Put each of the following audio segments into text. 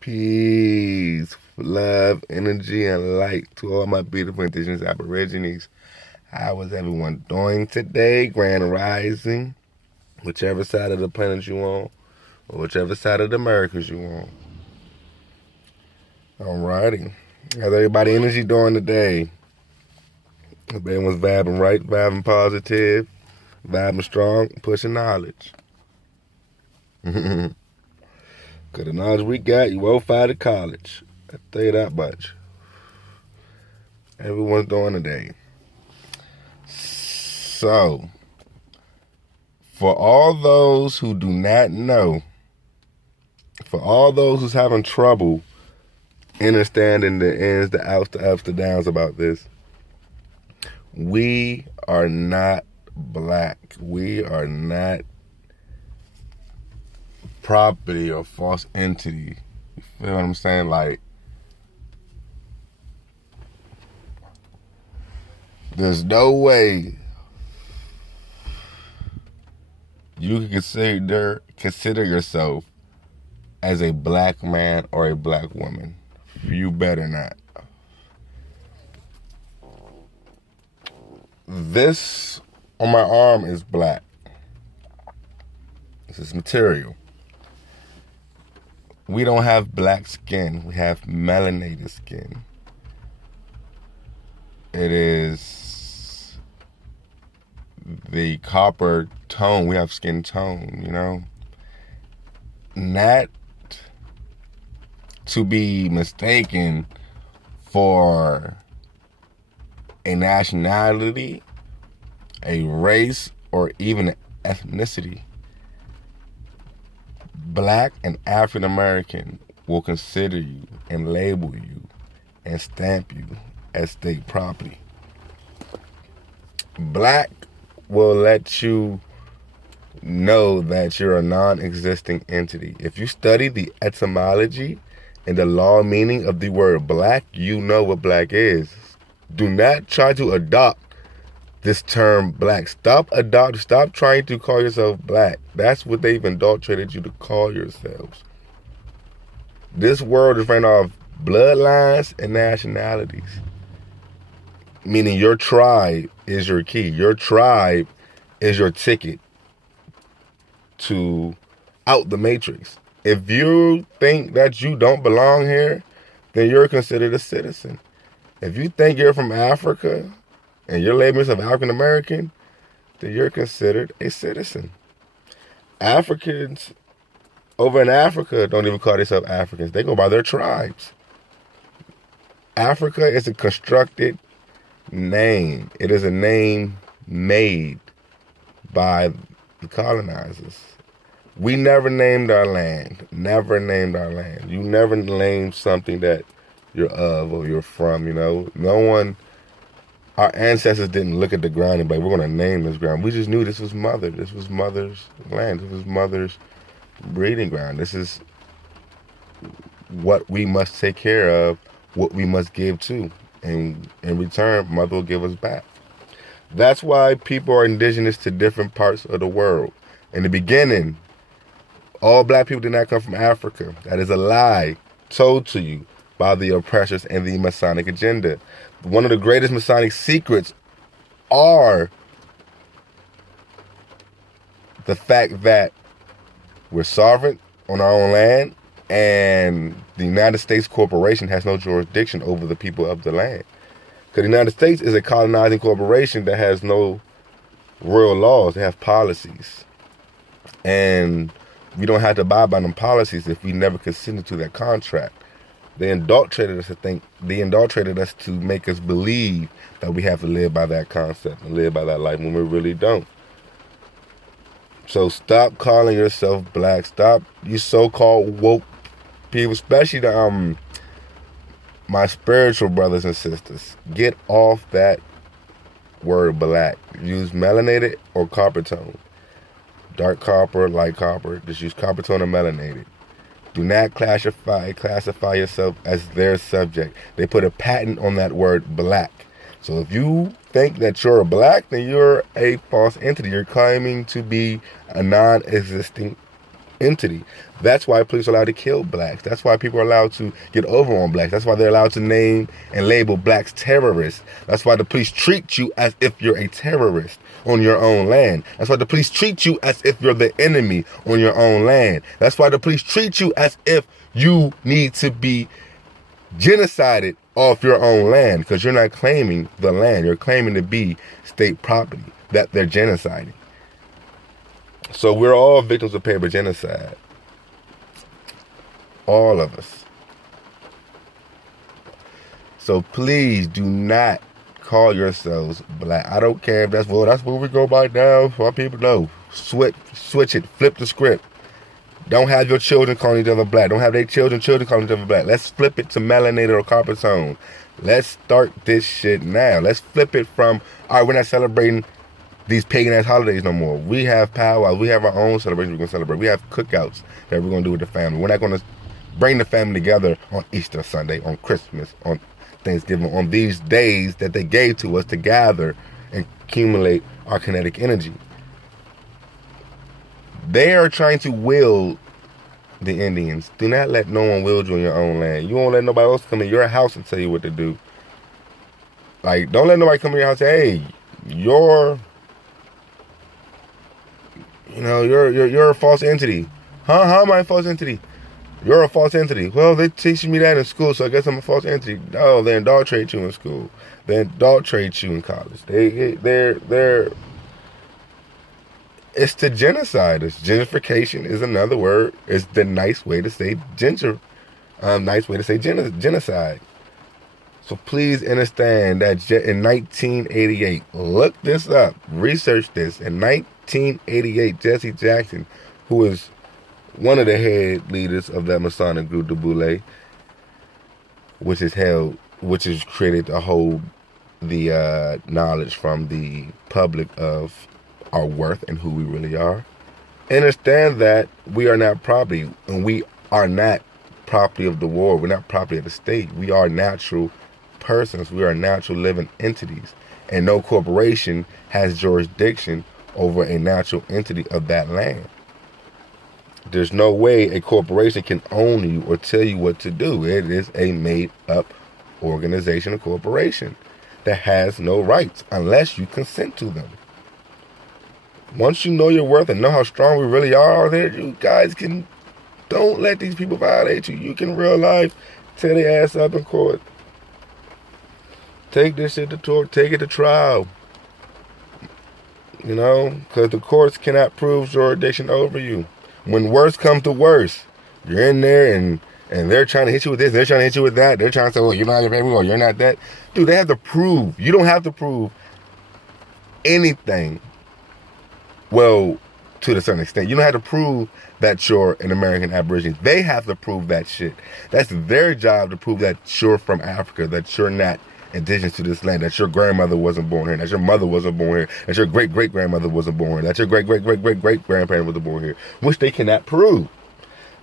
Peace, love, energy, and light to all my beautiful indigenous aborigines. How is everyone doing today? Grand Rising, whichever side of the planet you on, or whichever side of the Americas you on. Alrighty. How's everybody energy doing today? Everyone's vibing right, vibing positive, vibing strong, pushing knowledge. Because the knowledge we got, you won't find at college. I tell you that much. Everyone's doing today. So, for all those who do not know, for all those who's having trouble understanding the ins, the outs, the ups, the downs about this, we are not black. We are not property or false entity. You feel what I'm saying? Like, there's no way you can consider yourself as a black man or a black woman. You better not. This on my arm is black. This is material. We don't have black skin. We have melenated skin. It is the copper tone. We have skin tone, you know. Not to be mistaken for a nationality, a race, or even an ethnicity. Black and African American will consider you and label you and stamp you as state property. Black will let you know that you're a non-existing entity. If you study the etymology and the law meaning of the word black, you know what black is. Do not try to adopt this term black. Stop trying to call yourself black. That's what they've indoctrinated you to call yourselves. This world is ran off bloodlines and nationalities. Meaning your tribe is your key. Your tribe is your ticket to out the matrix. If you think that you don't belong here, then you're considered a citizen. If you think you're from Africa and you're labeled as African American, then you're considered a citizen. Africans over in Africa don't even call themselves Africans. They go by their tribes. Africa is a constructed name. It is a name made by the colonizers. We never named our land. Never named our land. You never named something that you're of or you're from, you know. No one, our ancestors didn't look at the ground and be like, we're going to name this ground. We just knew this was mother. This was mother's land. This was mother's breeding ground. This is what we must take care of, what we must give to. And in return, mother will give us back. That's why people are indigenous to different parts of the world. In the beginning, all black people did not come from Africa. That is a lie told to you by the oppressors and the Masonic agenda. One of the greatest Masonic secrets are the fact that we're sovereign on our own land and the United States corporation has no jurisdiction over the people of the land. Because the United States is a colonizing corporation that has no real laws. They have policies. And we don't have to abide by them policies if we never consented to that contract. They indoctrinated us to make us believe that we have to live by that concept and live by that life when we really don't. So stop calling yourself black. Stop, you so-called woke people, especially my spiritual brothers and sisters. Get off that word black. Use melanated or copper tone. Dark copper, light copper. Just use copper tone or melanated. Do not classify yourself as their subject. They put a patent on that word black. So if you think that you're a black, then you're a false entity. You're claiming to be a non-existing entity. That's why police are allowed to kill blacks. That's why people are allowed to get over on blacks. That's why they're allowed to name and label blacks terrorists. That's why the police treat you as if you're a terrorist on your own land. That's why the police treat you as if you're the enemy on your own land. That's why the police treat you as if you need to be genocided off your own land, because you're not claiming the land. You're claiming to be state property that they're genociding. So we're all victims of paper genocide. All of us. So please do not call yourselves black. I don't care if that's what we go by now. My people know. Switch it. Flip the script. Don't have your children calling each other black. Don't have their children calling each other black. Let's flip it to melanated or copper tone. Let's start this shit now. Let's flip it from, all right, we're not celebrating these pagan-ass holidays no more. We have powwows. We have our own celebrations we're going to celebrate. We have cookouts that we're going to do with the family. We're not going to bring the family together on Easter Sunday, on Christmas, on Thanksgiving, on these days that they gave to us to gather and accumulate our kinetic energy. They are trying to wield the Indians. Do not let no one wield you on your own land. You won't let nobody else come in your house and tell you what to do. Like, don't let nobody come in your house and say, hey, you're a false entity. Huh? How am I a false entity? You're a false entity. Well, they're teaching me that in school, so I guess I'm a false entity. No, they indoctrinate you in school. They indoctrinate you in college. They're It's to genocide. It's gentrification is another word. It's the nice way to say genocide. So please understand that in 1988, look this up, research this. In 1988, Jesse Jackson, who is one of the head leaders of that Masonic group, the Boule, which is created to hold the knowledge from the public of our worth and who we really are. Understand that we are not property, and we are not property of the world. We're not property of the state. We are natural persons. We are natural living entities, and no corporation has jurisdiction over a natural entity of that land. There's no way a corporation can own you or tell you what to do. It is a made-up organization or corporation that has no rights unless you consent to them. Once you know your worth and know how strong we really are out there, you guys don't let these people violate you. You can real life tear their ass up in court. Take this shit to court, take it to trial. Because the courts cannot prove jurisdiction over you. When worse comes to worse, you're in there and they're trying to hit you with this, they're trying to hit you with that. They're trying to say, well, you're not your baby, or you're not that. Dude, they have to prove. You don't have to prove anything. Well, to a certain extent. You don't have to prove that you're an American Aborigine. They have to prove that shit. That's their job, to prove that you're from Africa, that you're not indigenous to this land, that your grandmother wasn't born here, that your mother wasn't born here, that your great-great-grandmother wasn't born here, that your great-great-great-great-great-grandparent wasn't born here, which they cannot prove.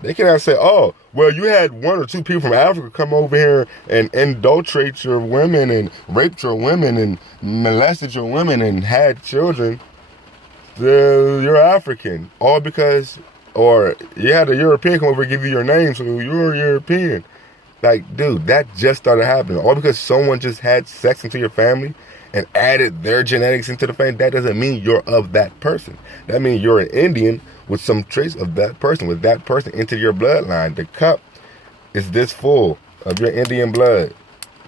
They cannot say, oh, well, you had one or two people from Africa come over here and adulterate your women and raped your women and molested your women and had children. You're African. All because, or you had a European come over and give you your name, so you're European. Like, dude, that just started happening. All because someone just had sex into your family and added their genetics into the family, that doesn't mean you're of that person. That means you're an Indian with some traits of that person, with that person into your bloodline. The cup is this full of your Indian blood.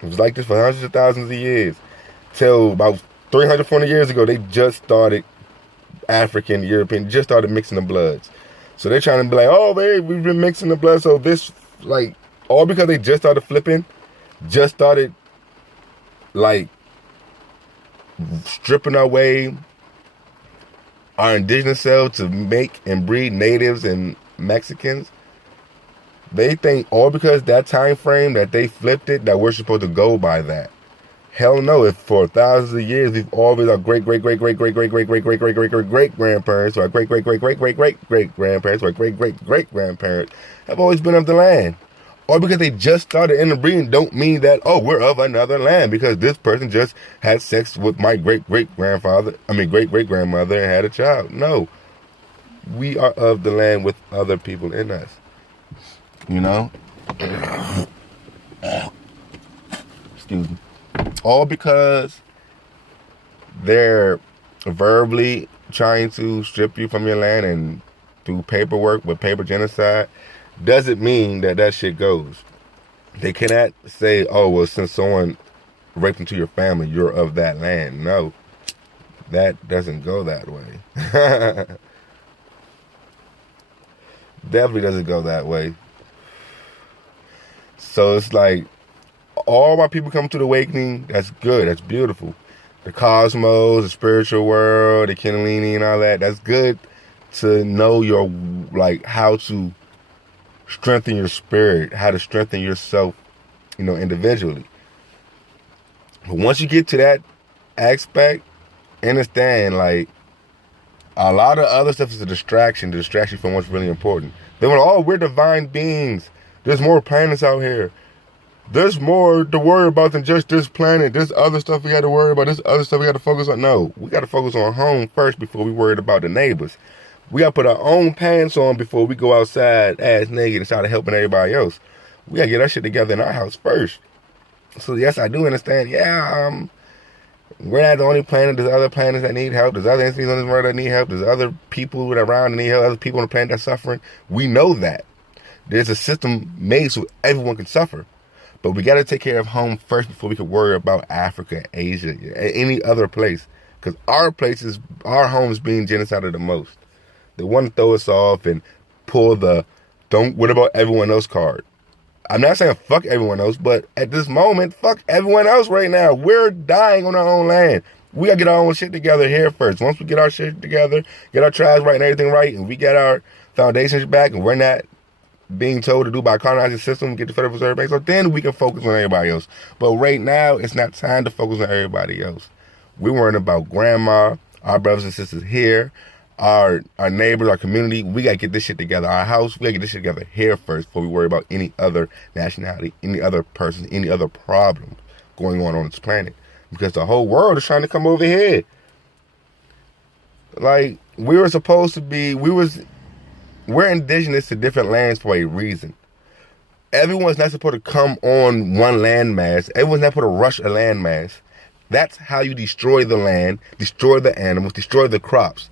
It was like this for hundreds of thousands of years. Till about 340 years ago, they just started African, European, just started mixing the bloods. So they're trying to be like, oh, babe, we've been mixing the blood. So this, like, all because they just started flipping, just started, like, stripping away our indigenous selves to make and breed natives and Mexicans. They think all because that time frame that they flipped it, that we're supposed to go by that. Hell no, if for thousands of years we've always, our great-great-great-great-great-great-great-great-great-great-grandparents, or our great-great-great-great-great-great-grandparents, or our great-great-great-grandparents have always been of the land. Or because they just started interbreeding don't mean that, oh, we're of another land because this person just had sex with my great-great-grandfather, great-great-grandmother and had a child. No. We are of the land with other people in us. You know? Excuse me. All because they're verbally trying to strip you from your land and through paperwork with paper genocide doesn't mean that shit goes. They cannot say, oh, well, since someone raped into your family, you're of that land. No, that doesn't go that way. Definitely doesn't go that way. So it's like, all my people come to the awakening, that's good, that's beautiful. The cosmos, the spiritual world, the kundalini and all that, that's good to know your, like, how to strengthen your spirit, how to strengthen yourself, you know, individually. But once you get to that aspect, understand, like, a lot of other stuff is a distraction from what's really important. They went, oh, we're divine beings. There's more planets out here. There's more to worry about than just this planet. There's other stuff we got to worry about. There's other stuff we got to focus on. No, we got to focus on home first before we worried about the neighbors. We got to put our own pants on before we go outside ass naked and start helping everybody else. We got to get our shit together in our house first. So yes, I do understand. Yeah, we're not the only planet. There's other planets that need help. There's other entities on this world that need help. There's other people around that need help. Other people on the planet that's suffering. We know that. There's a system made so everyone can suffer. But we got to take care of home first before we can worry about Africa, Asia, any other place. Because our home is being genocided the most. They want to throw us off and pull the what about everyone else card. I'm not saying fuck everyone else, but at this moment, fuck everyone else right now. We're dying on our own land. We got to get our own shit together here first. Once we get our shit together, get our tribes right and everything right, and we get our foundations back, and we're not being told to do by a colonizing system, get the Federal Reserve Bank, so then we can focus on everybody else. But right now, it's not time to focus on everybody else. We're worrying about grandma, our brothers and sisters here, our neighbors, our community. We got to get this shit together. Our house, we got to get this shit together here first before we worry about any other nationality, any other person, any other problem going on this planet. Because the whole world is trying to come over here. Like, we were supposed to be, we're indigenous to different lands for a reason. Everyone's not supposed to come on one landmass. Everyone's not supposed to rush a landmass. That's how you destroy the land, destroy the animals, destroy the crops.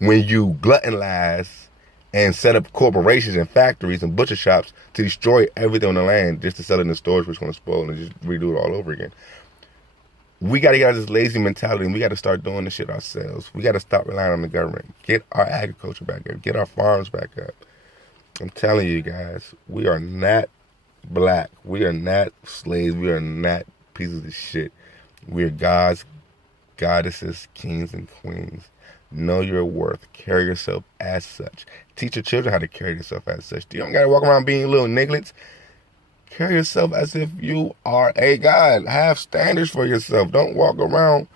When you gluttonize and set up corporations and factories and butcher shops to destroy everything on the land just to sell it in the stores, which is going to spoil and just redo it all over again. We got to get out of this lazy mentality and we got to start doing this shit ourselves. We got to stop relying on the government. Get our agriculture back up. Get our farms back up. I'm telling you guys, we are not black. We are not slaves. We are not pieces of shit. We are gods, goddesses, kings, and queens. Know your worth. Carry yourself as such. Teach your children how to carry yourself as such. You don't got to walk around being little nigglets. Carry yourself as if you are a god. Have standards for yourself. Don't walk around.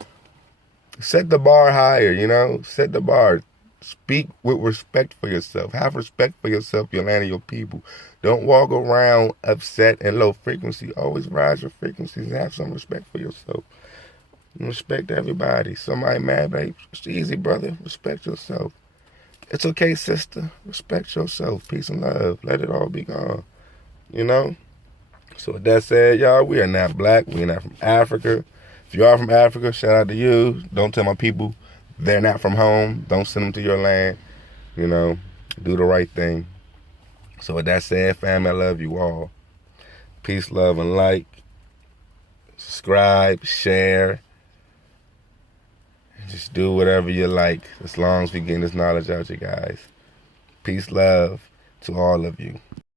Set the bar higher, you know. Set the bar. Speak with respect for yourself. Have respect for yourself, your land, and your people. Don't walk around upset and low frequency. Always rise your frequencies and have some respect for yourself. And respect everybody. Somebody mad, babe. It's easy, brother. Respect yourself. It's okay, sister. Respect yourself. Peace and love. Let it all be gone. You know? So with that said, y'all, we are not black. We are not from Africa. If you are from Africa, shout out to you. Don't tell my people they're not from home. Don't send them to your land. You know, do the right thing. So with that said, fam, I love you all. Peace, love, and like. Subscribe, share. Just do whatever you like as long as we getting this knowledge out, you guys. Peace, love to all of you.